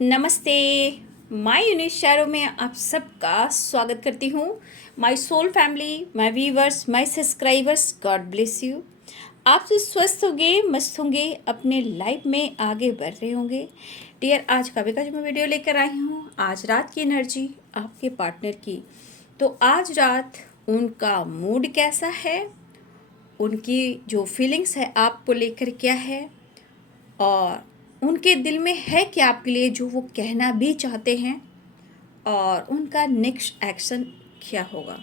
नमस्ते। My unique शहरों में आप सबका स्वागत करती हूँ। My soul family, my viewers, my subscribers, God bless you. आप जो स्वस्थ होंगे, मस्त होंगे, अपने लाइफ में आगे बढ़ रहे होंगे। डियर, आज का जो मैं वीडियो लेकर आई हूँ, आज रात की एनर्जी आपके पार्टनर की। तो आज रात उनका मूड कैसा है, उनकी जो फीलिंग्स है आपको लेकर क्या है, और उनके दिल में है क्या आपके लिए जो वो कहना भी चाहते हैं, और उनका नेक्स्ट एक्शन क्या होगा।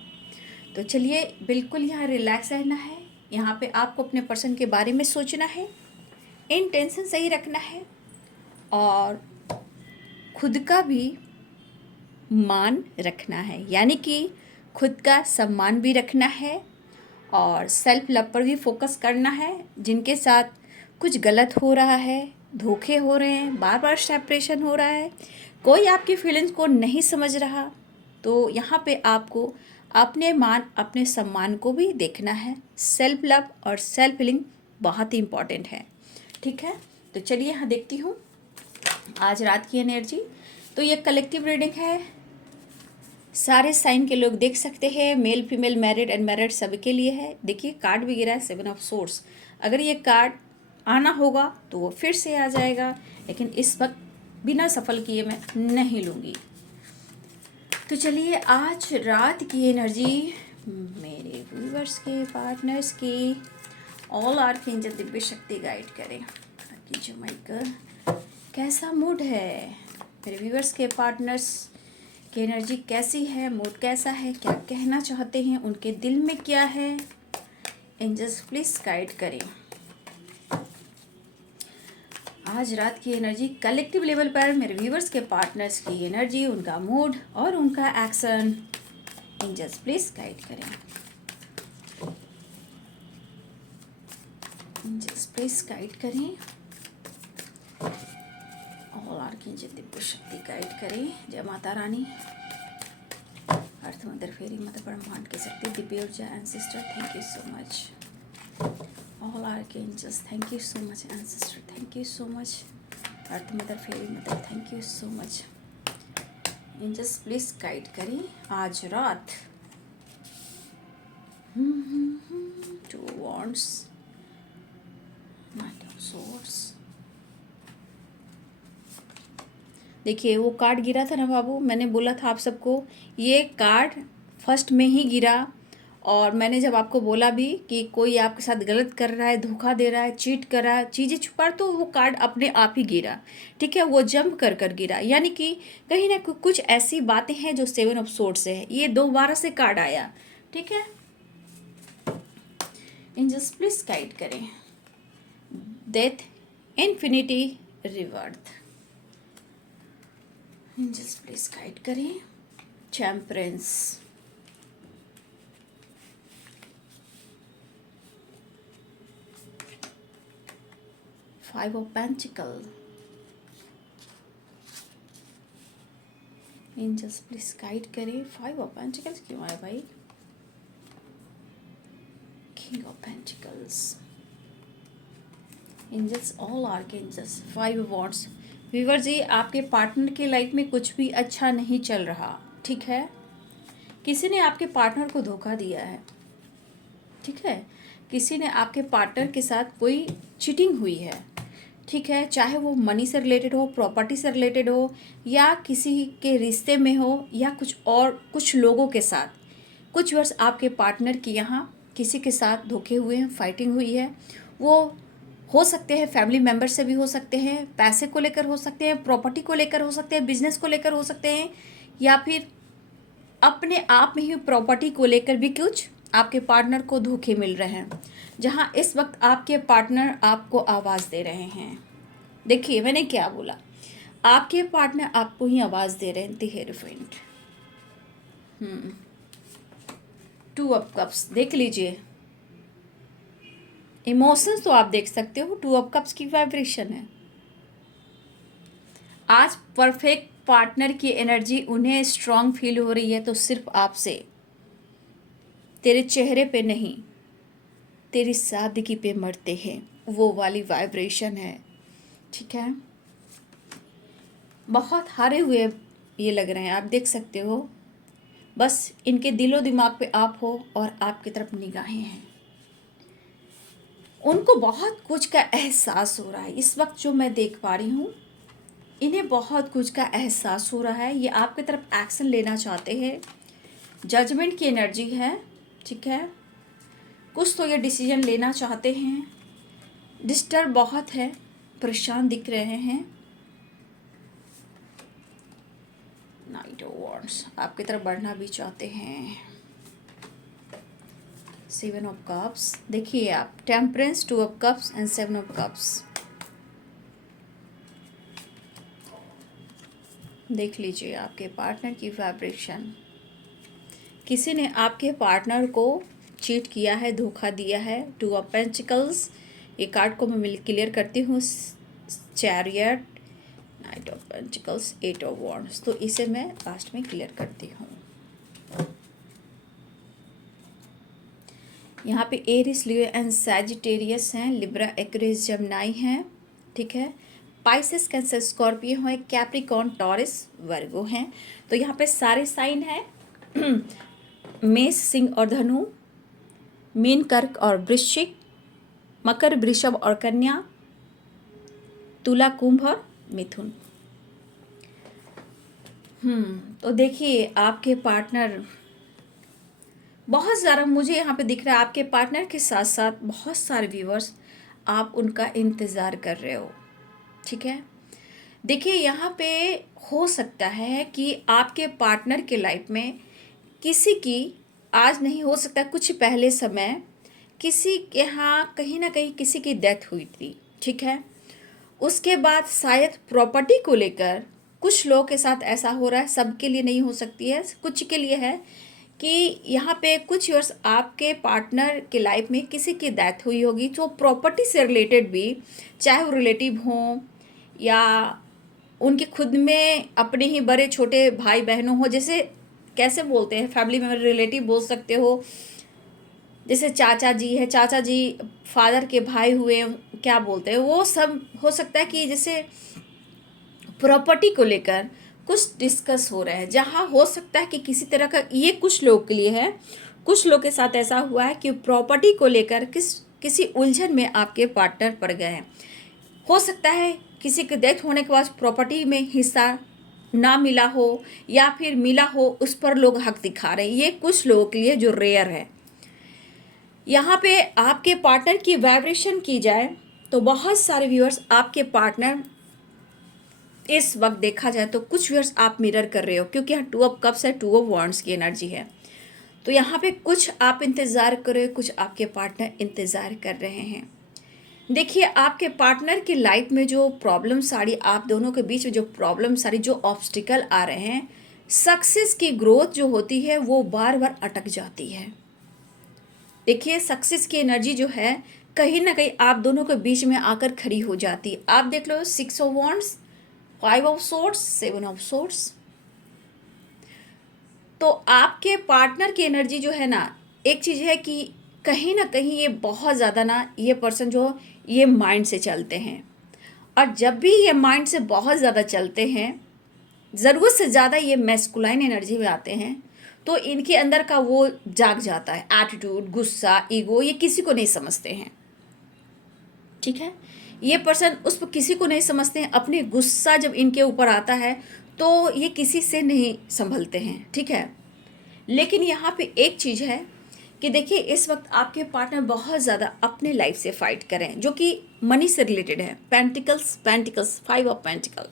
तो चलिए, बिल्कुल यहाँ रिलैक्स रहना है। यहाँ पे आपको अपने पर्सन के बारे में सोचना है, इंटेंशन सही रखना है, और खुद का भी मान रखना है, यानी कि खुद का सम्मान भी रखना है, और सेल्फ लव पर भी फोकस करना है। जिनके साथ कुछ गलत हो रहा है, धोखे हो रहे हैं, बार बार सेपरेशन हो रहा है, कोई आपकी फीलिंग्स को नहीं समझ रहा, तो यहाँ पे आपको अपने मान, अपने सम्मान को भी देखना है। सेल्फ लव और सेल्फ फीलिंग बहुत ही इम्पॉर्टेंट है। ठीक है, तो चलिए यहाँ देखती हूँ आज रात की एनर्जी। तो ये कलेक्टिव रीडिंग है, सारे साइन के लोग देख सकते हैं, मेल फीमेल, मैरिड अनमैरिड सभी के लिए है। देखिए, कार्ड भी गिरा है 7 ऑफ सोर्स। अगर ये कार्ड आना होगा तो वो फिर से आ जाएगा, लेकिन इस वक्त बिना सफल किए मैं नहीं लूँगी। तो चलिए, आज रात की एनर्जी मेरे व्यूवर्स के, पार्टनर्स की, ऑल आर्कएंजल दिव्य शक्ति गाइड करें। जो माइक कैसा मूड है, मेरे व्यूवर्स के, पार्टनर्स की एनर्जी कैसी है, मूड कैसा है, क्या कहना चाहते हैं, उनके दिल में क्या है। एंजल्स प्लीज गाइड करें आज रात की एनर्जी कलेक्टिव लेवल पर मेरे व्यूवर्स के, पार्टनर्स की एनर्जी, उनका मूड और उनका एक्शन। एंजल्स प्लीज गाइड करें। एंजल्स प्लीज गाइड करें। ऑल आर्कएंजल दिव्य शक्ति गाइड करें। जय माता रानी, अर्थ मदर, फेरी मदर, ब्रह्मांड की शक्ति, दिव्य ऊर्जा, ancestor, thank you so much. All archangels, thank you so much. Ancestor, thank you so much. Earth mother, fairy mother, thank you so much. Angels please guide करें आज रात। Two wands, knight of swords. देखिए, वो card गिरा था ना बाबू, मैंने बोला था आप सबको ये कार्ड फर्स्ट में ही गिरा, और मैंने जब आपको बोला भी कि कोई आपके साथ गलत कर रहा है, धोखा दे रहा है, चीट कर रहा है, चीज़ें छुपा, तो वो कार्ड अपने आप ही गिरा। ठीक है, वो जंप कर कर गिरा, यानी कि कहीं ना कुछ ऐसी बातें हैं जो 7 ऑफ सोर्ड्स से है। ये दोबारा से कार्ड आया। ठीक है, एंजल्स प्लीज गाइड करें। Death, infinity, rebirth. Angels please guide करें। Temperance, five of pentacle. Angels please guide करें। 5 ऑफ पेंटिकल्स क्यों आए भाई? King of pentacles. Angels, all archangels, 5 wands. Viewer ji, आपके पार्टनर की लाइफ में कुछ भी अच्छा नहीं चल रहा। ठीक है, किसी ने आपके पार्टनर को धोखा दिया है। ठीक है, किसी ने आपके पार्टनर के साथ कोई चीटिंग हुई है। ठीक है, चाहे वो मनी से रिलेटेड हो, प्रॉपर्टी से रिलेटेड हो, या किसी के रिश्ते में हो, या कुछ और कुछ लोगों के साथ कुछ वर्ष आपके पार्टनर की यहाँ किसी के साथ धोखे हुए हैं, फाइटिंग हुई है। वो हो सकते हैं फैमिली मेम्बर से भी हो सकते हैं, पैसे को लेकर हो सकते हैं, प्रॉपर्टी को लेकर हो सकते हैं, बिजनेस को लेकर हो सकते हैं, या फिर अपने आप में ही प्रॉपर्टी को लेकर भी कुछ आपके पार्टनर को धोखे मिल रहे हैं, जहां इस वक्त आपके पार्टनर आपको आवाज़ दे रहे हैं। देखिए, मैंने क्या बोला, आपके पार्टनर आपको ही आवाज़ दे रहे हैं। द हेरोफेंट, 2 ऑफ कप्स देख लीजिए। इमोशंस तो आप देख सकते हो, 2 ऑफ कप्स की वाइब्रेशन है। आज परफेक्ट पार्टनर की एनर्जी उन्हें स्ट्रांग फील हो रही है, तो सिर्फ आपसे, तेरे चेहरे पे नहीं, तेरी सादगी पे मरते हैं, वो वाली वाइब्रेशन है। ठीक है, बहुत हारे हुए ये लग रहे हैं, आप देख सकते हो। बस इनके दिलो दिमाग पे आप हो और आपकी तरफ निगाहें हैं। उनको बहुत कुछ का एहसास हो रहा है इस वक्त, जो मैं देख पा रही हूँ। इन्हें बहुत कुछ का एहसास हो रहा है। ये आपकी तरफ एक्शन लेना चाहते हैं। जजमेंट की एनर्जी है, ठीक है। कुछ तो ये डिसीजन लेना चाहते हैं। डिस्टर्ब बहुत है, परेशान दिख रहे हैं। नाइट ऑफ वॉन्ड्स आपकी तरफ बढ़ना भी चाहते हैं। 7 ऑफ कप्स, देखिए आप, temperance, 2 of cups and 7 of cups. देख लीजिए आपके पार्टनर की वाइब्रेशन। किसी ने आपके पार्टनर को चीट किया है, धोखा दिया है। 2 ऑफ पेंटिकल्स, ये कार्ड को मैं क्लियर करती हूँ। Chariot, night of pentacles, 8 of wands. तो इसे मैं लास्ट में क्लियर करती हूँ। यहाँ पे एरिस, लियो एंड सैजिटेरियस हैं, लिब्रा, एक्वेरियस, जेमिनी हैं, ठीक है। पाइसेस, कैंसर, स्कॉर्पियो हैं, कैप्रिकॉर्न, टॉरस, वर्गो हैं। तो यहाँ पे सारे साइन हैं। मेष, सिंह और धनु, मीन, कर्क और वृश्चिक, मकर, वृषभ और कन्या, तुला, कुंभ और मिथुन। तो देखिए आपके पार्टनर बहुत ज़्यादा, मुझे यहाँ पे दिख रहा है आपके पार्टनर के साथ साथ बहुत सारे व्यूअर्स आप उनका इंतज़ार कर रहे हो, ठीक है। देखिए यहाँ पे हो सकता है कि आपके पार्टनर के लाइफ में किसी की, आज नहीं, हो सकता है कुछ पहले समय किसी के यहाँ कहीं ना कहीं किसी की डेथ हुई थी, ठीक है। उसके बाद शायद प्रॉपर्टी को लेकर कुछ लोगों के साथ ऐसा हो रहा है, सबके लिए नहीं हो सकती है, कुछ के लिए है कि यहाँ पे कुछ ईयर्स आपके पार्टनर के लाइफ में किसी की डेथ हुई होगी, तो प्रॉपर्टी से रिलेटेड भी, चाहे वो रिलेटिव हों या उनके खुद में अपने ही बड़े छोटे भाई बहनों हो, जैसे कैसे बोलते हैं, फैमिली मेम्बर, रिलेटिव बोल सकते हो। जैसे चाचा जी है, चाचा जी फादर के भाई हुए, क्या बोलते हैं, वो सब हो सकता है कि जैसे प्रॉपर्टी को लेकर कुछ डिस्कस हो रहा है, जहाँ हो सकता है कि किसी तरह का, ये कुछ लोग के लिए है, कुछ लोग के साथ ऐसा हुआ है कि प्रॉपर्टी को लेकर किसी उलझन में आपके पार्टनर पड़ गए हैं। हो सकता है किसी के डेथ होने के बाद प्रॉपर्टी में हिस्सा ना मिला हो या फिर मिला हो, उस पर लोग हक दिखा रहे हैं। ये कुछ लोगों के लिए जो रेयर है। यहाँ पे आपके पार्टनर की वाइब्रेशन की जाए तो बहुत सारे व्यूअर्स आपके पार्टनर इस वक्त देखा जाए तो कुछ व्यूअर्स आप मिरर कर रहे हो, क्योंकि यहाँ 2 ऑफ कप्स है, 2 ऑफ वॉन्ड्स की एनर्जी है। तो यहाँ पे कुछ आप इंतज़ार कर रहे हो, कुछ आपके पार्टनर इंतज़ार कर रहे हैं। देखिए आपके पार्टनर की लाइफ में जो प्रॉब्लम सारी, आप दोनों के बीच में जो प्रॉब्लम सारी, जो ऑब्स्टिकल आ रहे हैं, सक्सेस की ग्रोथ जो होती है वो बार बार अटक जाती है। देखिए सक्सेस की एनर्जी जो है कहीं ना कहीं आप दोनों के बीच में आकर खड़ी हो जाती है। आप देख लो 6 of wands, 5 of swords, 7 of swords. तो आपके पार्टनर की एनर्जी जो है ना, एक चीज़ है कि कहीं ना कहीं ये बहुत ज़्यादा ना, ये पर्सन जो ये माइंड से चलते हैं, और जब भी ये माइंड से बहुत ज़्यादा चलते हैं, ज़रूरत से ज़्यादा ये मैस्कुलाइन एनर्जी में आते हैं, तो इनके अंदर का वो जाग जाता है, एटीट्यूड, गुस्सा, ईगो, ये किसी को नहीं समझते हैं, ठीक है। ये पर्सन उस पर किसी को नहीं समझते हैं। अपने गुस्सा जब इनके ऊपर आता है तो ये किसी से नहीं संभलते हैं, ठीक है। लेकिन यहाँ पे एक चीज़ है कि देखिए इस वक्त आपके पार्टनर बहुत ज़्यादा अपने लाइफ से फाइट करें, जो कि मनी से रिलेटेड है। पेंटिकल्स, 5 ऑफ पेंटिकल,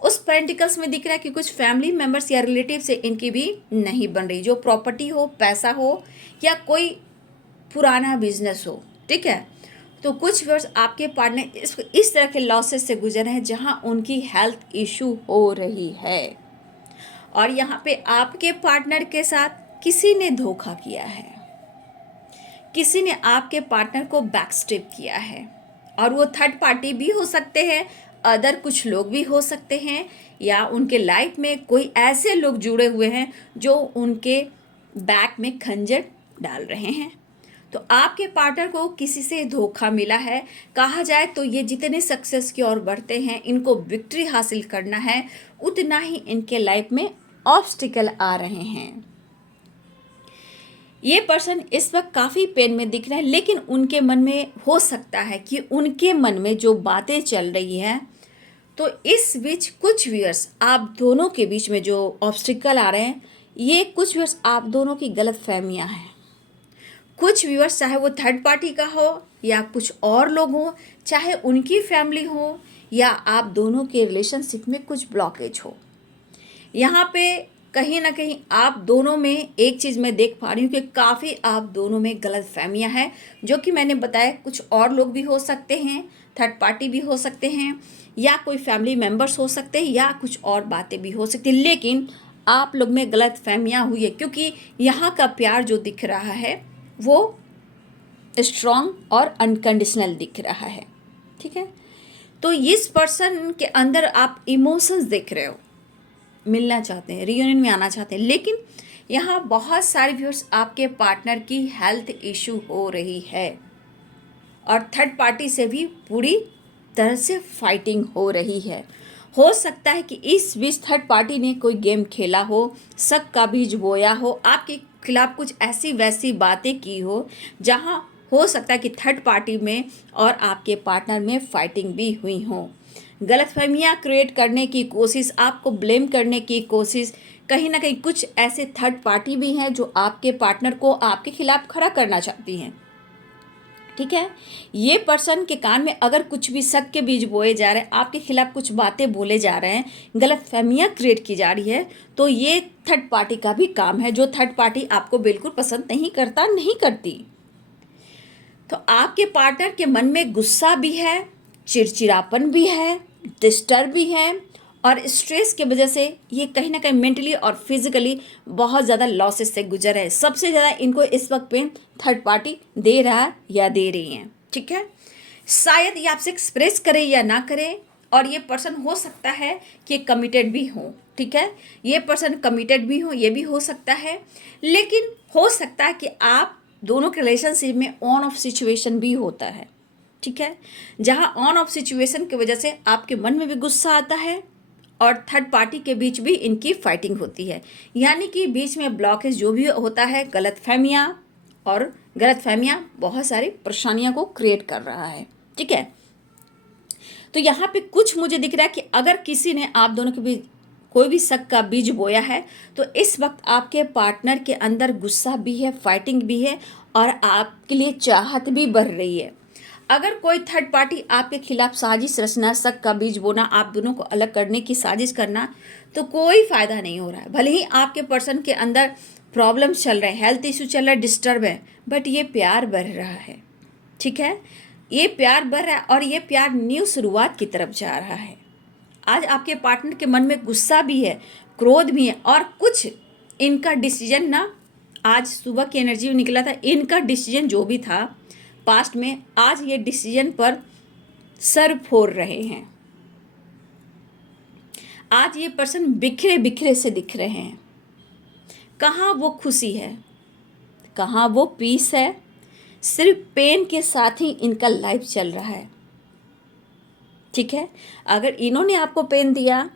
उस पेंटिकल्स में दिख रहा है कि कुछ फैमिली मेम्बर्स या रिलेटिव से इनकी भी नहीं बन रही, जो प्रॉपर्टी हो, पैसा हो या कोई पुराना बिजनेस हो, ठीक है। तो कुछ वर्ष आपके पार्टनर इस तरह के लॉसेस से गुजरे हैं जहां उनकी हेल्थ इशू हो रही है, और यहाँ पे आपके पार्टनर के साथ किसी ने धोखा किया है, किसी ने आपके पार्टनर को बैकस्टेप किया है, और वो थर्ड पार्टी भी हो सकते हैं, अदर कुछ लोग भी हो सकते हैं, या उनके लाइफ में कोई ऐसे लोग जुड़े हुए हैं जो उनके बैक में खंजर डाल रहे हैं। तो आपके पार्टनर को किसी से धोखा मिला है। कहा जाए तो ये जितने सक्सेस की ओर बढ़ते हैं, इनको विक्ट्री हासिल करना है, उतना ही इनके लाइफ में ऑब्स्टिकल आ रहे हैं। ये पर्सन इस वक्त काफ़ी पेन में दिख रहे हैं, लेकिन उनके मन में हो सकता है कि उनके मन में जो बातें चल रही हैं, तो इस बीच कुछ व्यूअर्स आप दोनों के बीच में जो ऑब्स्टिकल आ रहे हैं, ये कुछ व्यूअर्स आप दोनों की गलत फहमियाँ हैं। कुछ व्यूअर्स चाहे वो थर्ड पार्टी का हो या कुछ और लोग हों, चाहे उनकी फैमिली हो या आप दोनों के रिलेशनशिप में कुछ ब्लॉकेज हो, यहाँ पे कहीं ना कहीं आप दोनों में एक चीज़ मैं देख पा रही हूँ कि काफ़ी आप दोनों में गलत फहमियाँ हैं, जो कि मैंने बताया कुछ और लोग भी हो सकते हैं, थर्ड पार्टी भी हो सकते हैं, या कोई फैमिली मेम्बर्स हो सकते हैं, या कुछ और बातें भी हो सकती हैं, लेकिन आप लोग में गलत फहमियाँ हुई है, क्योंकि यहाँ का प्यार जो दिख रहा है वो स्ट्रॉन्ग और अनकंडीशनल दिख रहा है। ठीक है, तो इस पर्सन के अंदर आप इमोशंस देख रहे हो, मिलना चाहते हैं, रियूनियन में आना चाहते हैं, लेकिन यहाँ बहुत सारे व्यूअर्स आपके पार्टनर की हेल्थ इशू हो रही है और थर्ड पार्टी से भी पूरी तरह से फाइटिंग हो रही है। हो सकता है कि इस बीच थर्ड पार्टी ने कोई गेम खेला हो, शक का बीज बोया हो, आपके खिलाफ कुछ ऐसी वैसी बातें की हो, जहां हो सकता है कि थर्ड पार्टी में और आपके पार्टनर में फाइटिंग भी हुई हो। गलतफहमियां क्रिएट करने की कोशिश, आपको ब्लेम करने की कोशिश, कहीं ना कहीं कुछ ऐसे थर्ड पार्टी भी हैं जो आपके पार्टनर को आपके खिलाफ खड़ा करना चाहती हैं। ठीक है, ये पर्सन के कान में अगर कुछ भी शक के बीज बोए जा रहे हैं, आपके खिलाफ कुछ बातें बोले जा रहे हैं, गलतफहमियां क्रिएट की जा रही है, तो ये थर्ड पार्टी का भी काम है, जो थर्ड पार्टी आपको बिल्कुल पसंद नहीं करता, नहीं करती। तो आपके पार्टनर के मन में गुस्सा भी है, चिड़चिड़ापन भी है, डिस्टर्ब भी है, और स्ट्रेस की वजह से ये कहीं ना कहीं मेंटली और फिजिकली बहुत ज़्यादा लॉसेस से गुजर रहे हैं। सबसे ज़्यादा इनको इस वक्त पे थर्ड पार्टी दे रहा है या दे रही हैं। ठीक है, शायद ये आपसे एक्सप्रेस करे या ना करे, और ये पर्सन हो सकता है कि कमिटेड भी हो। ठीक है, ये पर्सन कमिटेड भी हो, ये भी हो सकता है, लेकिन हो सकता है कि आप दोनों के रिलेशनशिप में ऑन ऑफ सिचुएशन भी होता है। ठीक है, जहाँ ऑन ऑफ सिचुएशन की वजह से आपके मन में भी गुस्सा आता है और थर्ड पार्टी के बीच भी इनकी फाइटिंग होती है, यानी कि बीच में ब्लॉकेज जो भी होता है, गलतफहमियाँ, और गलतफहमियाँ बहुत सारी परेशानियों को क्रिएट कर रहा है। ठीक है, तो यहाँ पे कुछ मुझे दिख रहा है कि अगर किसी ने आप दोनों के बीच कोई भी शक का बीज बोया है, तो इस वक्त आपके पार्टनर के अंदर गुस्सा भी है, फाइटिंग भी है, और आपके लिए चाहत भी बढ़ रही है। अगर कोई थर्ड पार्टी आपके खिलाफ साजिश रचना, शक का बीज बोना, आप दोनों को अलग करने की साजिश करना, तो कोई फ़ायदा नहीं हो रहा है। भले ही आपके पर्सन के अंदर प्रॉब्लम चल रहे हैं, हेल्थ इशू चल रहा है, डिस्टर्ब है, बट ये प्यार बढ़ रहा है। ठीक है, ये प्यार बढ़ रहा है, और ये प्यार न्यू शुरुआत की तरफ जा रहा है। आज आपके पार्टनर के मन में गुस्सा भी है, क्रोध भी है, और कुछ इनका डिसीजन ना, आज सुबह की एनर्जी में निकला था, इनका डिसीजन जो भी था पास्ट में, आज ये डिसीजन पर सर फोड़ रहे हैं। आज ये पर्सन बिखरे बिखरे से दिख रहे हैं। कहाँ वो खुशी है, कहाँ वो पीस है, सिर्फ पेन के साथ ही इनका लाइफ चल रहा है। ठीक है, अगर इन्होंने आपको पेन दिया,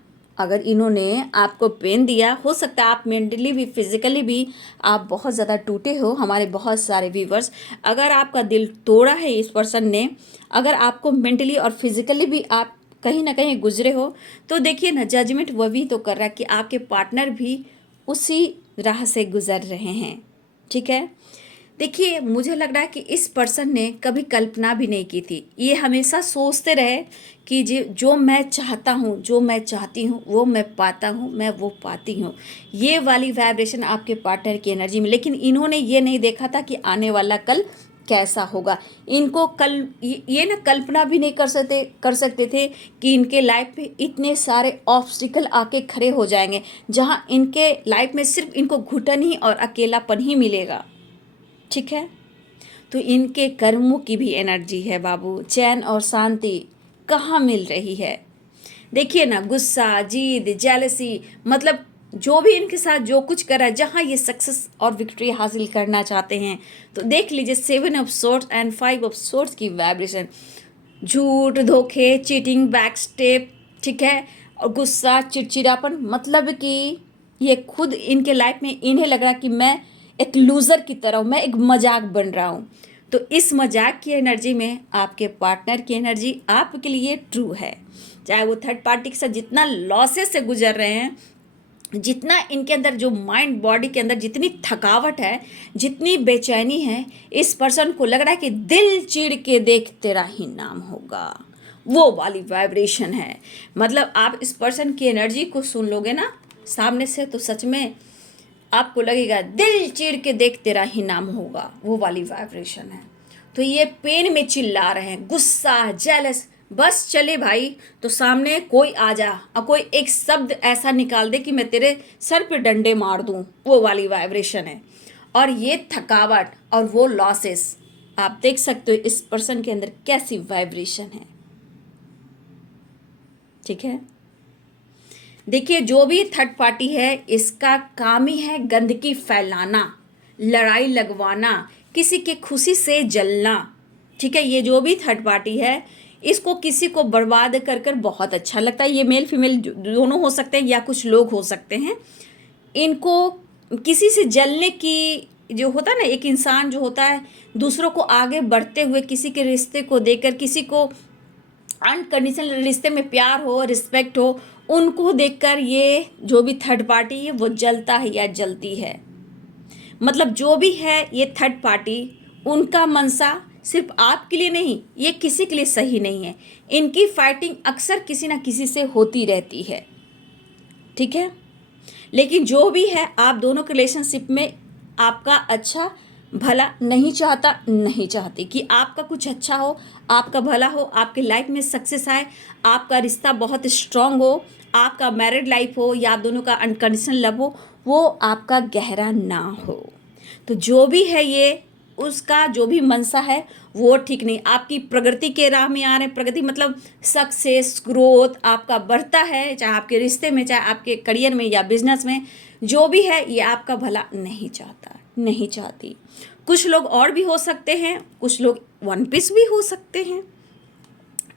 हो सकता है आप मेंटली भी फिजिकली भी आप बहुत ज़्यादा टूटे हो। हमारे बहुत सारे व्यूवर्स, अगर आपका दिल तोड़ा है इस पर्सन ने, अगर आपको मेंटली और फिजिकली भी आप कहीं ना कहीं गुजरे हो, तो देखिए ना, जजमेंट वो भी तो कर रहा है कि आपके पार्टनर भी उसी राह से गुजर रहे हैं। ठीक है, देखिए मुझे लग रहा है कि इस पर्सन ने कभी कल्पना भी नहीं की थी। ये हमेशा सोचते रहे कि जो मैं चाहता हूँ, जो मैं चाहती हूँ, वो मैं पाता हूँ, मैं वो पाती हूँ। ये वाली वाइब्रेशन आपके पार्टनर की एनर्जी में, लेकिन इन्होंने ये नहीं देखा था कि आने वाला कल कैसा होगा। इनको कल ये ना कल्पना भी नहीं कर सकते थे कि इनके लाइफ में इतने सारे ऑब्स्टिकल आके खड़े हो जाएंगे, जहाँ इनके लाइफ में सिर्फ इनको घुटन ही और अकेलापन ही मिलेगा। ठीक है, तो इनके कर्मों की भी एनर्जी है बाबू, चैन और शांति कहाँ मिल रही है। देखिए ना, गुस्सा, जिद, जेलसी, मतलब जो भी इनके साथ जो कुछ कर रहा है, जहाँ ये सक्सेस और विक्ट्री हासिल करना चाहते हैं, तो देख लीजिए 7 of swords and 5 of swords की वाइब्रेशन। झूठ, धोखे, चीटिंग, बैक स्टेप, ठीक है, और गुस्सा, चिड़चिड़ापन, मतलब कि ये खुद इनके लाइफ में इन्हें लग रहा है कि मैं एक लूज़र की तरह हूँ, मैं एक मजाक बन रहा हूँ। तो इस मजाक की एनर्जी में आपके पार्टनर की एनर्जी आपके लिए ट्रू है। चाहे वो थर्ड पार्टी के साथ जितना लॉसेस से गुजर रहे हैं, जितना इनके अंदर जो माइंड बॉडी के अंदर जितनी थकावट है, जितनी बेचैनी है, इस पर्सन को लग रहा है कि दिल चीर के देख तेरा ही नाम होगा, वो वाली वाइब्रेशन है। मतलब आप इस पर्सन की एनर्जी को सुन लोगे ना सामने से, तो सच में आपको लगेगा दिल चीर के देख तेरा ही नाम होगा, वो वाली वाइब्रेशन है। तो ये पेन में चिल्ला रहे हैं, गुस्सा, जेलस, बस चले भाई तो सामने कोई आ जा और कोई एक शब्द ऐसा निकाल दे कि मैं तेरे सर पे डंडे मार दूं, वो वाली वाइब्रेशन है। और ये थकावट और वो लॉसेस, आप देख सकते हो इस पर्सन के अंदर कैसी वाइब्रेशन है। ठीक है, देखिए जो भी थर्ड पार्टी है, इसका काम ही है गंदगी फैलाना, लड़ाई लगवाना, किसी की खुशी से जलना। ठीक है, ये जो भी थर्ड पार्टी है, इसको किसी को बर्बाद कर कर बहुत अच्छा लगता है। ये मेल फीमेल दोनों हो सकते हैं या कुछ लोग हो सकते हैं। इनको किसी से जलने की जो होता है ना, एक इंसान जो होता है दूसरों को आगे बढ़ते हुए किसी के रिश्ते को देकर, किसी को अनकंडीशनल रिश्ते में प्यार हो, रिस्पेक्ट हो, उनको देखकर ये जो भी थर्ड पार्टी है वो जलता है या जलती है। मतलब जो भी है ये थर्ड पार्टी, उनका मनसा सिर्फ आपके लिए नहीं, ये किसी के लिए सही नहीं है। इनकी फाइटिंग अक्सर किसी ना किसी से होती रहती है। ठीक है, लेकिन जो भी है आप दोनों के रिलेशनशिप में आपका अच्छा भला नहीं चाहता, नहीं चाहती कि आपका कुछ अच्छा हो, आपका भला हो, आपके लाइफ में सक्सेस आए, आपका रिश्ता बहुत स्ट्रांग हो, आपका मैरिड लाइफ हो या आप दोनों का अनकंडीशनल लव हो, वो आपका गहरा ना हो। तो जो भी है ये, उसका जो भी मनसा है वो ठीक नहीं। आपकी प्रगति के राह में आ रहे हैं, प्रगति मतलब सक्सेस, ग्रोथ आपका बढ़ता है, चाहे आपके रिश्ते में, चाहे आपके करियर में या बिजनेस में, जो भी है ये आपका भला नहीं चाहता, नहीं चाहती। कुछ लोग और भी हो सकते हैं, कुछ लोग वन पीस भी हो सकते हैं।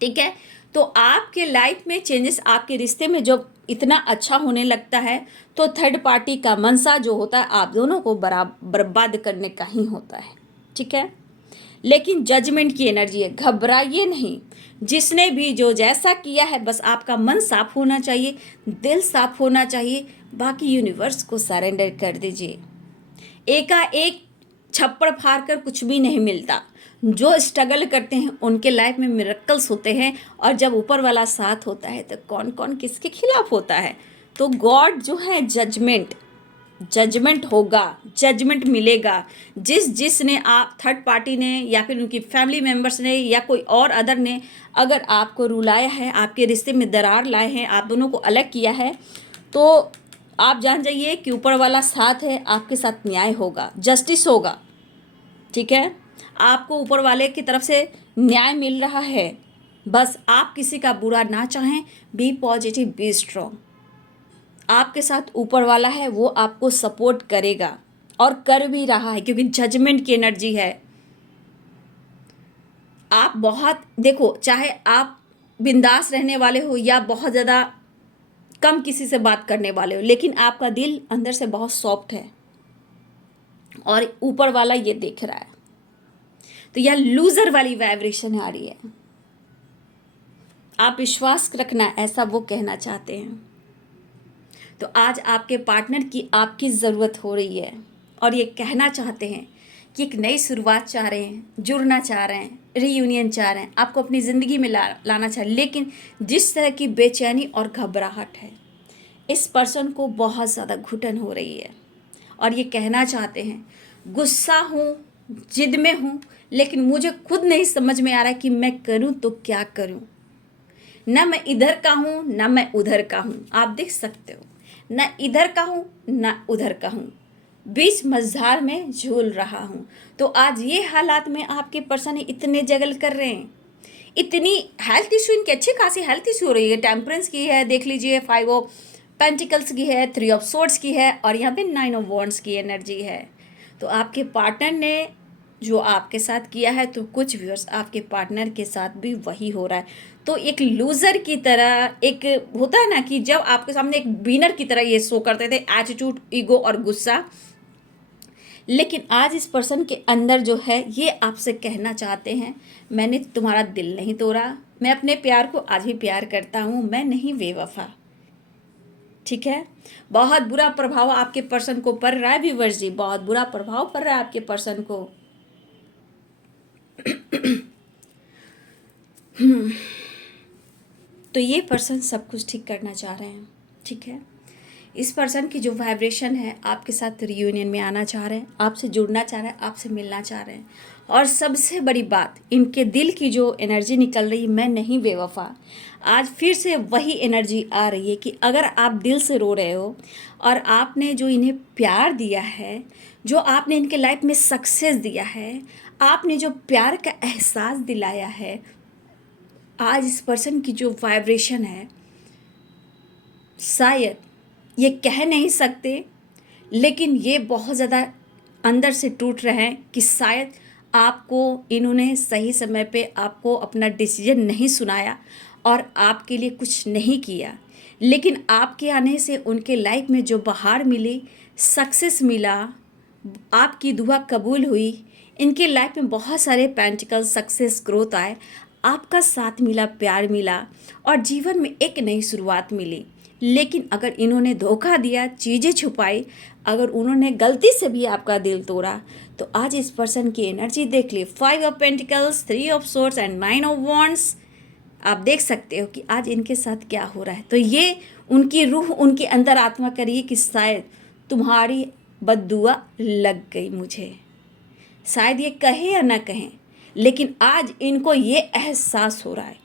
ठीक है, तो आपके लाइफ में चेंजेस, आपके रिश्ते में जब इतना अच्छा होने लगता है, तो थर्ड पार्टी का मनसा जो होता है आप दोनों को बर्बाद करने का ही होता है। ठीक है, लेकिन जजमेंट की एनर्जी है, घबराइए नहीं। जिसने भी जो जैसा किया है, बस आपका मन साफ होना चाहिए, दिल साफ होना चाहिए, बाकी यूनिवर्स को सरेंडर कर दीजिए। एकाएक छप्पड़ फाड़ कर कुछ भी नहीं मिलता। जो स्ट्रगल करते हैं उनके लाइफ में मिरेकल्स होते हैं, और जब ऊपर वाला साथ होता है तो कौन कौन किसके खिलाफ होता है। तो गॉड जो है जजमेंट होगा, जजमेंट मिलेगा। जिसने आप थर्ड पार्टी ने या फिर उनकी फैमिली मेम्बर्स ने या कोई और अदर ने अगर आपको रुलाया है, आपके रिश्ते में दरार लाए हैं, आप दोनों को अलग किया है, तो आप जान जाइए कि ऊपर वाला साथ है, आपके साथ न्याय होगा, जस्टिस होगा। ठीक है, आपको ऊपर वाले की तरफ से न्याय मिल रहा है। बस आप किसी का बुरा ना चाहें, बी पॉजिटिव, बी स्ट्रॉन्ग। आपके साथ ऊपर वाला है, वो आपको सपोर्ट करेगा और कर भी रहा है, क्योंकि जजमेंट की एनर्जी है। आप बहुत देखो, चाहे आप बिंदास रहने वाले हो या बहुत ज़्यादा कम किसी से बात करने वाले हो, लेकिन आपका दिल अंदर से बहुत सॉफ्ट है और ऊपर वाला ये देख रहा है। तो यह लूजर वाली वाइब्रेशन आ रही है। आप विश्वास रखना, ऐसा वो कहना चाहते हैं। तो आज आपके पार्टनर की आपकी ज़रूरत हो रही है और ये कहना चाहते हैं कि एक नई शुरुआत चाह रहे हैं, जुड़ना चाह रहे हैं, रीयूनियन चाह रहे हैं, आपको अपनी ज़िंदगी में लाना चाह रहे हैं। लेकिन जिस तरह की बेचैनी और घबराहट है, इस पर्सन को बहुत ज़्यादा घुटन हो रही है और ये कहना चाहते हैं, गुस्सा हूँ, जिद में हूँ, लेकिन मुझे खुद नहीं समझ में आ रहा है कि मैं करूँ तो क्या करूँ। ना मैं इधर का हूँ ना मैं उधर का हूँ, आप देख सकते हो, ना इधर का हूँ ना उधर का हूँ, बीच मझधार में झूल रहा हूँ। तो आज ये हालात में आपके पर्सन इतने जगल कर रहे हैं, इतनी हेल्थ इशू, इनकी अच्छी खासी हेल्थ इशू हो रही है। टेम्परेंस की है, देख लीजिए 5 ऑफ पेंटिकल्स की है, 3 ऑफ सोर्ड्स की है और यहाँ पे 9 ऑफ वॉन्ड्स की एनर्जी है। तो आपके पार्टनर ने जो आपके साथ किया है, तो कुछ व्यूअर्स आपके पार्टनर के साथ भी वही हो रहा है। तो एक लूज़र की तरह, एक होता है ना कि जब आपके सामने एक विनर की तरह ये शो करते थे, एटीट्यूड, ईगो और गुस्सा, लेकिन आज इस पर्सन के अंदर जो है ये आपसे कहना चाहते हैं, मैंने तुम्हारा दिल नहीं तोड़ा, मैं अपने प्यार को आज भी प्यार करता हूँ, मैं नहीं बेवफा। ठीक है, बहुत बुरा प्रभाव आपके पर्सन को पड़ रहा है व्यूअर्स जी, बहुत बुरा प्रभाव पड़ रहा है आपके पर्सन को। तो ये पर्सन सब कुछ ठीक करना चाह रहे हैं। ठीक है, इस पर्सन की जो वाइब्रेशन है आपके साथ रियूनियन में आना चाह रहे हैं, आपसे जुड़ना चाह रहे हैं, आपसे मिलना चाह रहे हैं। और सबसे बड़ी बात, इनके दिल की जो एनर्जी निकल रही, मैं नहीं बेवफा, आज फिर से वही एनर्जी आ रही है कि अगर आप दिल से रो रहे हो और आपने जो इन्हें प्यार दिया है, जो आपने इनके लाइफ में सक्सेस दिया है, आपने जो प्यार का एहसास दिलाया है, आज इस पर्सन की जो वाइब्रेशन है, शायद ये कह नहीं सकते, लेकिन ये बहुत ज़्यादा अंदर से टूट रहे हैं कि शायद आपको इन्होंने सही समय पे आपको अपना डिसीजन नहीं सुनाया और आपके लिए कुछ नहीं किया, लेकिन आपके आने से उनके लाइफ में जो बहार मिली, सक्सेस मिला, आपकी दुआ कबूल हुई, इनके लाइफ में बहुत सारे पेंटिकल सक्सेस ग्रोथ आए, आपका साथ मिला, प्यार मिला और जीवन में एक नई शुरुआत मिली। लेकिन अगर इन्होंने धोखा दिया, चीज़ें छुपाई, अगर उन्होंने गलती से भी आपका दिल तोड़ा, तो आज इस पर्सन की एनर्जी देख ली, 5 of pentacles, 3 of swords and 9 of wands. आप देख सकते हो कि आज इनके साथ क्या हो रहा है। तो ये उनकी रूह, उनके अंदर आत्मा कर रही है कि शायद तुम्हारी बद्दुआ लग गई मुझे। शायद ये कहे या ना कहें, लेकिन आज इनको ये एहसास हो रहा है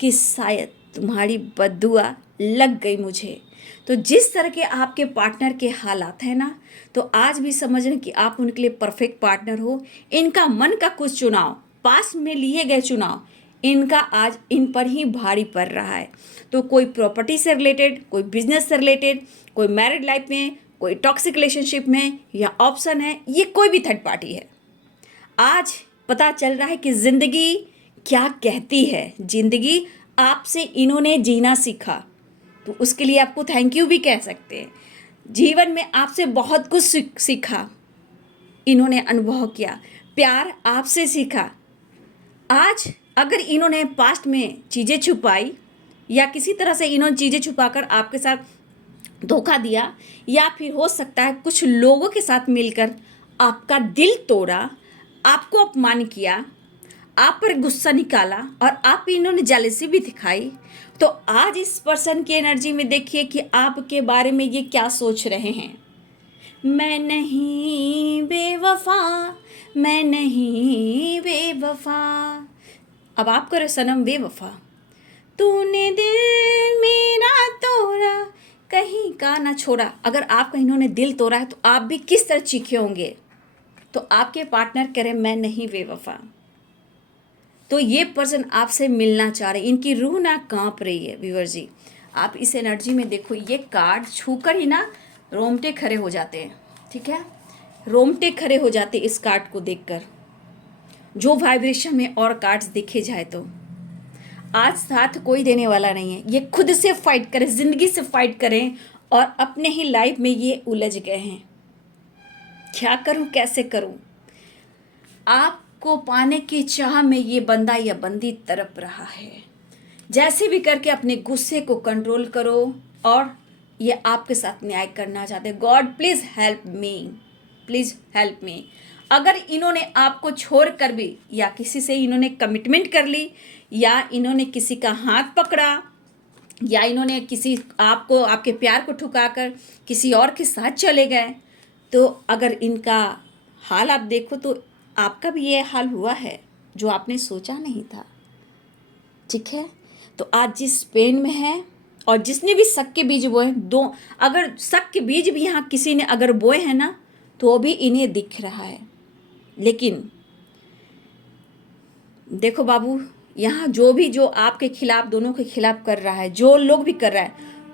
कि शायद तुम्हारी बद्दुआ लग गई मुझे। तो जिस तरह के आपके पार्टनर के हालात हैं ना, तो आज भी समझ लें कि आप उनके लिए परफेक्ट पार्टनर हो। इनका मन का कुछ चुनाव, पास में लिए गए चुनाव, इनका आज इन पर ही भारी पड़ रहा है। तो कोई प्रॉपर्टी से रिलेटेड, कोई बिजनेस से रिलेटेड, कोई मैरिड लाइफ में, कोई टॉक्सिक रिलेशनशिप में, या ऑप्शन है ये कोई भी थर्ड पार्टी है। आज पता चल रहा है कि ज़िंदगी क्या कहती है, ज़िंदगी आपसे इन्होंने जीना सीखा, तो उसके लिए आपको थैंक यू भी कह सकते हैं। जीवन में आपसे बहुत कुछ सीखा, इन्होंने अनुभव किया, प्यार आपसे सीखा। आज अगर इन्होंने पास्ट में चीज़ें छुपाई या किसी तरह से इन्होंने चीज़ें छुपाकर आपके साथ धोखा दिया, या फिर हो सकता है कुछ लोगों के साथ मिलकर आपका दिल तोड़ा, आपको अपमान किया, आप पर गुस्सा निकाला और आप इन्होंने जेलसी भी दिखाई, तो आज इस पर्सन की एनर्जी में देखिए कि आपके बारे में ये क्या सोच रहे हैं। मैं नहीं बेवफा, मैं नहीं बेवफा। अब आप करो सनम बेवफा, तूने दिल मेरा तोड़ा, कहीं का ना छोड़ा। अगर आपका इन्होंने दिल तोड़ा है तो आप भी किस तरह चीखे होंगे। तो आपके पार्टनर कह रहे मैं नहीं बेवफा, तो ये पर्सन आपसे मिलना चाह रहे, इनकी रूह ना कांप रही है व्यूअर जी। आप इस एनर्जी में देखो, ये कार्ड छूकर ही ना रोमटे खड़े हो जाते हैं। ठीक है, रोमटे खड़े हो जाते इस कार्ड को देखकर, जो वाइब्रेशन में और कार्ड्स देखे जाए तो आज साथ कोई देने वाला नहीं है। ये खुद से फाइट करें, ज़िंदगी से फाइट करें और अपने ही लाइफ में ये उलझ गए हैं। क्या करूं, कैसे करूं। आपको पाने की चाह में ये बंदा या बंदी तड़प रहा है। जैसे भी करके अपने गुस्से को कंट्रोल करो, और ये आपके साथ न्याय करना चाहते हैं। God please help me, please help me. अगर इन्होंने आपको छोड़ कर भी, या किसी से इन्होंने कमिटमेंट कर ली, या इन्होंने किसी का हाथ पकड़ा, या इन्होंने किसी आपको, आपके प्यार को ठुकाकर किसी और के साथ चले गए, तो अगर इनका हाल आप देखो तो आपका भी ये हाल हुआ है जो आपने सोचा नहीं था। ठीक है, तो आज जिस पेन में है, और जिसने भी शक के बीज बोए, दो अगर शक के बीज भी यहाँ किसी ने अगर बोए हैं ना, तो वो भी इन्हें दिख रहा है। लेकिन देखो बाबू, यहाँ जो भी जो आपके खिलाफ, दोनों के खिलाफ कर रहा है, जो लोग भी कर रहा है,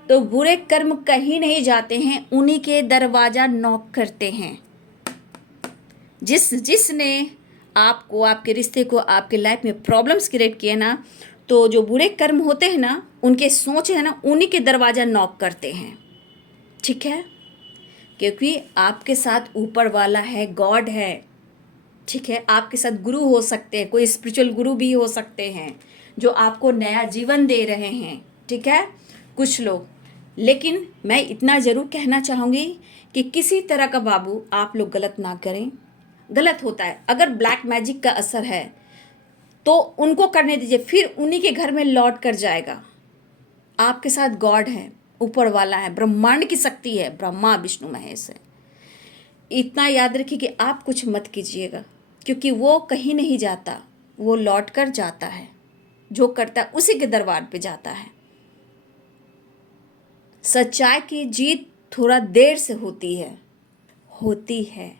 तो बुरे कर्म कहीं नहीं जाते हैं, उन्हीं के दरवाज़ा नॉक करते हैं। जिसने आपको, आपके रिश्ते को, आपके लाइफ में प्रॉब्लम्स क्रिएट किए ना, तो जो बुरे कर्म होते हैं ना, उनके सोच है ना, उन्हीं के दरवाज़ा नॉक करते हैं। ठीक है, क्योंकि आपके साथ ऊपर वाला है, गॉड है। ठीक है, आपके साथ गुरु हो सकते हैं, कोई स्पिरिचुअल गुरु भी हो सकते हैं जो आपको नया जीवन दे रहे हैं। ठीक है, कुछ लोग। लेकिन मैं इतना ज़रूर कहना चाहूँगी कि किसी तरह का बाबू आप लोग गलत ना करें। गलत होता है, अगर ब्लैक मैजिक का असर है तो उनको करने दीजिए, फिर उन्हीं के घर में लौट कर जाएगा। आपके साथ गॉड है, ऊपर वाला है, ब्रह्मांड की शक्ति है, ब्रह्मा विष्णु महेश है। इतना याद रखिए कि आप कुछ मत कीजिएगा, क्योंकि वो कहीं नहीं जाता, वो लौट कर जाता है। जो करता है उसी के दरबार पे जाता है। सच्चाई की जीत थोड़ा देर से होती है।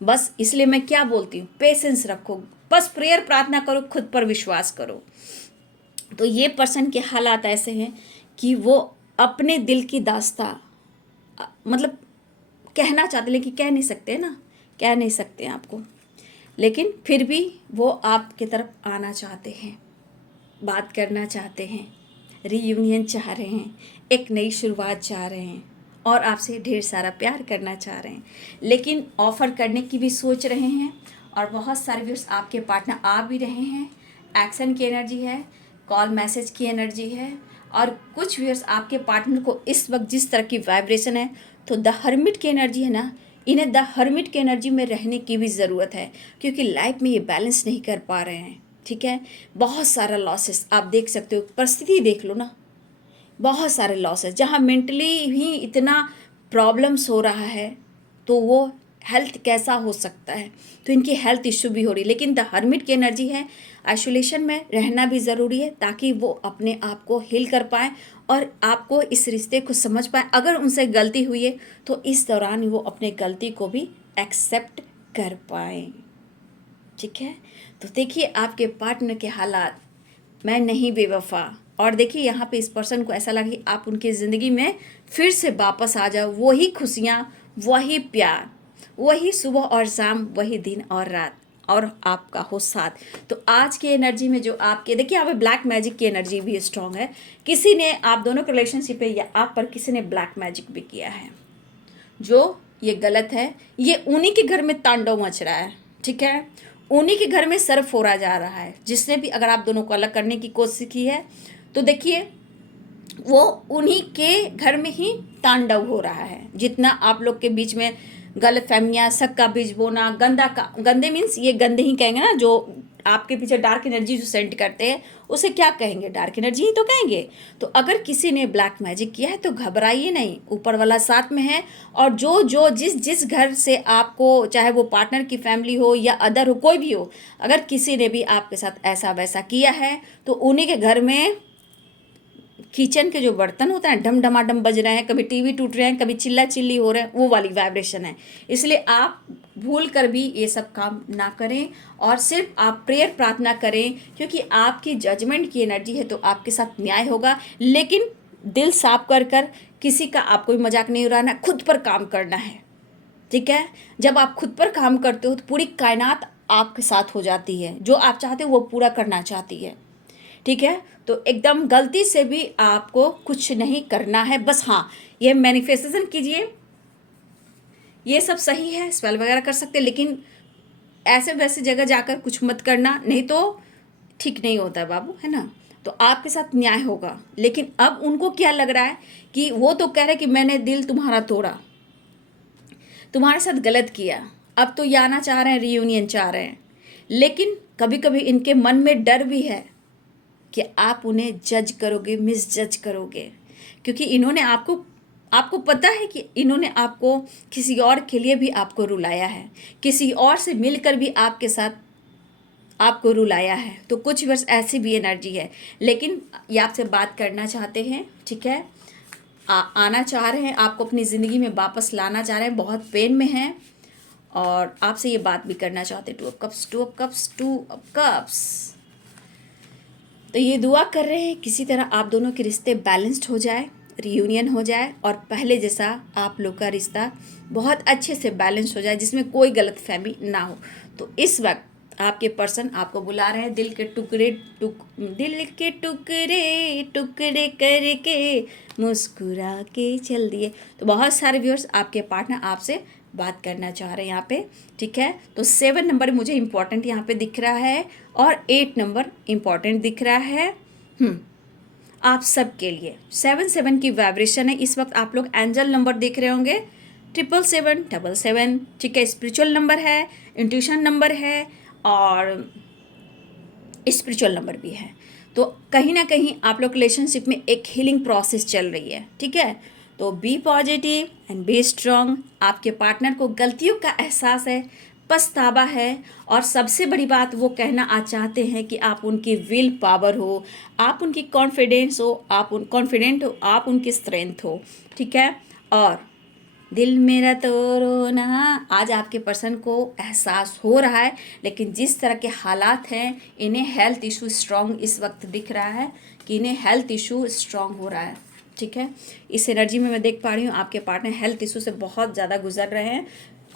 बस इसलिए मैं क्या बोलती हूँ, पेशेंस रखो, बस प्रेयर प्रार्थना करो, खुद पर विश्वास करो। तो ये पर्सन के हालात ऐसे हैं कि वो अपने दिल की दास्तां मतलब कहना चाहते, लेकिन कह नहीं सकते ना, कह नहीं सकते आपको, लेकिन फिर भी वो आपके तरफ आना चाहते हैं, बात करना चाहते हैं, रीयूनियन चाह रहे हैं, एक नई शुरुआत चाह रहे हैं और आपसे ढेर सारा प्यार करना चाह रहे हैं, लेकिन ऑफ़र करने की भी सोच रहे हैं। और बहुत सारे व्यूअर्स आपके पार्टनर आ भी रहे हैं। एक्शन की एनर्जी है, कॉल मैसेज की एनर्जी है। और कुछ व्यूअर्स आपके पार्टनर को इस वक्त जिस तरह की वाइब्रेशन है, तो द हर्मिट की एनर्जी है ना, इन्हें द हर्मिट की एनर्जी में रहने की भी ज़रूरत है, क्योंकि लाइफ में ये बैलेंस नहीं कर पा रहे हैं। ठीक है, बहुत सारा लॉसेस आप देख सकते हो, परिस्थिति देख लो ना, बहुत सारे लॉसेस, जहाँ मेंटली ही इतना प्रॉब्लम्स हो रहा है, तो वो हेल्थ कैसा हो सकता है। तो इनकी हेल्थ इश्यू भी हो रही है, लेकिन द हर्मिट की एनर्जी है, आइसोलेशन में रहना भी ज़रूरी है, ताकि वो अपने आप को हील कर पाएँ और आपको इस रिश्ते को समझ पाएँ। अगर उनसे गलती हुई है तो इस दौरान वो अपने गलती को भी एक्सेप्ट कर पाएँ। ठीक है, तो देखिए आपके पार्टनर के हालात, मैं नहीं बेवफा। और देखिए यहाँ पे इस पर्सन को ऐसा लगा कि आप उनकी ज़िंदगी में फिर से वापस आ जाओ, वही खुशियाँ, वही प्यार, वही सुबह और शाम, वही दिन और रात, और आपका हो साथ। तो आज की एनर्जी में जो आपके, देखिए यहाँ पे ब्लैक मैजिक की एनर्जी भी स्ट्रॉन्ग है। किसी ने आप दोनों के रिलेशनशिप पे या आप पर किसी ने ब्लैक मैजिक भी किया है, जो ये गलत है। ये उन्हीं के घर में तांडव मच रहा है। ठीक है, उन्हीं के घर में सर फोड़ा जा रहा है। जिसने भी अगर आप दोनों को अलग करने की कोशिश की है, तो देखिए वो उन्हीं के घर में ही तांडव हो रहा है। जितना आप लोग के बीच में गलत फहमियाँ, शक का बीज बोना, गंदे मीन्स ये गंदे ही कहेंगे ना, जो आपके पीछे डार्क एनर्जी जो सेंड करते हैं, उसे क्या कहेंगे, डार्क एनर्जी ही तो कहेंगे। तो अगर किसी ने ब्लैक मैजिक किया है तो घबराइए नहीं, ऊपर वाला साथ में है। और जो जिस घर से आपको, चाहे वो पार्टनर की फैमिली हो या अदर हो, कोई भी हो, अगर किसी ने भी आपके साथ ऐसा वैसा किया है, तो उन्हीं के घर में किचन के जो बर्तन होते हैं डम डमाडम बज रहे हैं, कभी टीवी टूट रहे हैं, कभी चिल्ला चिल्ली हो रहे हैं, वो वाली वाइब्रेशन है। इसलिए आप भूल कर भी ये सब काम ना करें और सिर्फ आप प्रेयर प्रार्थना करें, क्योंकि आपकी जजमेंट की एनर्जी है, तो आपके साथ न्याय होगा। लेकिन दिल साफ कर किसी का आपको भी मजाक नहीं उड़ाना, खुद पर काम करना है। ठीक है, जब आप खुद पर काम करते हो तो पूरी कायनात आपके साथ हो जाती है, जो आप चाहते हो वो पूरा करना चाहती है। ठीक है, तो एकदम गलती से भी आपको कुछ नहीं करना है। बस हाँ, ये मैनिफेस्टेशन कीजिए, ये सब सही है, स्पेल वगैरह कर सकते हैं, लेकिन ऐसे वैसे जगह जाकर कुछ मत करना, नहीं तो ठीक नहीं होता है बाबू, है ना। तो आपके साथ न्याय होगा। लेकिन अब उनको क्या लग रहा है कि वो तो कह रहे कि मैंने दिल तुम्हारा तोड़ा, तुम्हारे साथ गलत किया, अब तो ये आना चाह रहे हैं, रीयूनियन चाह रहे हैं। लेकिन कभी कभी इनके मन में डर भी है कि आप उन्हें जज करोगे, मिस जज करोगे, क्योंकि इन्होंने आपको पता है कि इन्होंने आपको किसी और के लिए भी आपको रुलाया है, किसी और से मिलकर भी आपके साथ आपको रुलाया है। तो कुछ वर्ष ऐसी भी एनर्जी है, लेकिन ये आपसे बात करना चाहते हैं। ठीक है, आना चाह रहे हैं, आपको अपनी ज़िंदगी में वापस लाना चाह रहे हैं, बहुत पेन में हैं और आपसे ये बात भी करना चाहते हैं। 2 ऑफ कप्स। तो ये दुआ कर रहे हैं किसी तरह आप दोनों के रिश्ते बैलेंस्ड हो जाए, रियूनियन हो जाए और पहले जैसा आप लोग का रिश्ता बहुत अच्छे से बैलेंस हो जाए, जिसमें कोई गलतफहमी ना हो। तो इस वक्त आपके पर्सन आपको बुला रहे हैं दिल के टुकड़े टुकड़े करके मुस्कुरा के चल दिए। तो बहुत सारे व्यूअर्स आपके पार्टनर आपसे बात करना चाह रहे हैं यहाँ पे, ठीक है। तो 7 नंबर मुझे इम्पॉर्टेंट यहाँ पे दिख रहा है और 8 नंबर इम्पॉर्टेंट दिख रहा है आप सब के लिए। 7 की वाइब्रेशन है इस वक्त। आप लोग एंजल नंबर देख रहे होंगे 777 ठीक है। स्पिरिचुअल नंबर है, इंट्यूशन नंबर है और स्पिरिचुअल नंबर भी है। तो कहीं ना कहीं आप लोग रिलेशनशिप में एक हीलिंग प्रोसेस चल रही है, ठीक है। तो be positive and be strong. आपके पार्टनर को गलतियों का एहसास है, पछतावा है और सबसे बड़ी बात वो कहना चाहते हैं कि आप उनकी विल पावर हो, आप उनकी कॉन्फिडेंस हो, कॉन्फिडेंट हो, आप उनकी स्ट्रेंथ हो, ठीक है। और दिल मेरा तो रोना, आज आपके पर्सन को एहसास हो रहा है, लेकिन जिस तरह के हालात हैं इन्हें हेल्थ इशू स्ट्रांग इस वक्त दिख रहा है कि इन्हें हेल्थ इशू स्ट्रांग हो रहा है, ठीक है। इस एनर्जी में मैं देख पा रही हूँ आपके पार्टनर हेल्थ इशू से बहुत ज़्यादा गुजर रहे हैं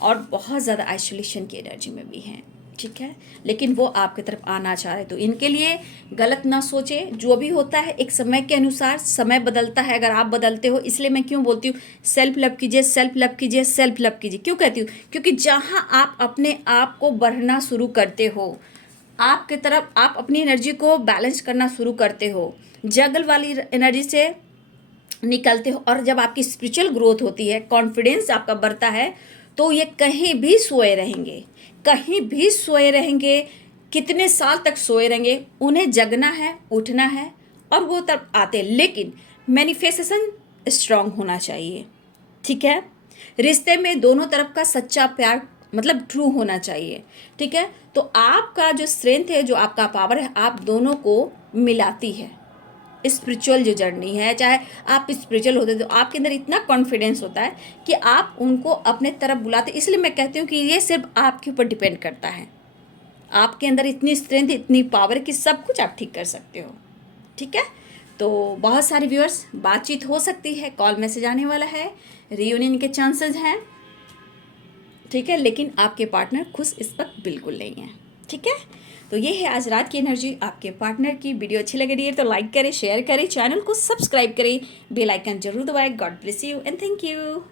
और बहुत ज़्यादा आइसोलेशन की एनर्जी में भी हैं, ठीक है। लेकिन वो आपकी तरफ आना चाह रहे, तो इनके लिए गलत ना सोचें। जो भी होता है एक समय के अनुसार, समय बदलता है, अगर आप बदलते हो। इसलिए मैं क्यों बोलती हूँ सेल्फ लव कीजिए, सेल्फ लव कीजिए, सेल्फ लव कीजिए। क्यों कहती हूँ? क्योंकि जहाँ आप अपने आप को बढ़ना शुरू करते हो, आपकी तरफ आप अपनी एनर्जी को बैलेंस करना शुरू करते हो, जंगल वाली एनर्जी से निकलते हो, और जब आपकी स्पिरिचुअल ग्रोथ होती है, कॉन्फिडेंस आपका बढ़ता है, तो ये कहीं भी सोए रहेंगे, कहीं भी सोए रहेंगे, कितने साल तक सोए रहेंगे। उन्हें जगना है, उठना है और वो तब आते। लेकिन मैनिफेस्टेशन स्ट्रांग होना चाहिए, ठीक है। रिश्ते में दोनों तरफ का सच्चा प्यार मतलब ट्रू होना चाहिए, ठीक है। तो आपका जो स्ट्रेंथ है, जो आपका पावर है, आप दोनों को मिलाती है। स्पिरिचुअल जो जर्नी है, चाहे आप स्पिरिचुअल होते तो आपके अंदर इतना कॉन्फिडेंस होता है कि आप उनको अपने तरफ बुलाते। इसलिए मैं कहती हूँ कि ये सिर्फ आपके ऊपर डिपेंड करता है। आपके अंदर इतनी स्ट्रेंथ, इतनी पावर कि सब कुछ आप ठीक कर सकते हो, ठीक है। तो बहुत सारे व्यूअर्स बातचीत हो सकती है, कॉल मैसेज आने वाला है, रियूनियन के चांसेस हैं, ठीक है। लेकिन आपके पार्टनर खुश इस वक्त बिल्कुल नहीं है, ठीक है। तो ये है आज रात की एनर्जी आपके पार्टनर की। वीडियो अच्छी लग रही है तो लाइक करें, शेयर करें, चैनल को सब्सक्राइब करें, बेल आइकन जरूर दबाएं। God bless you and thank you.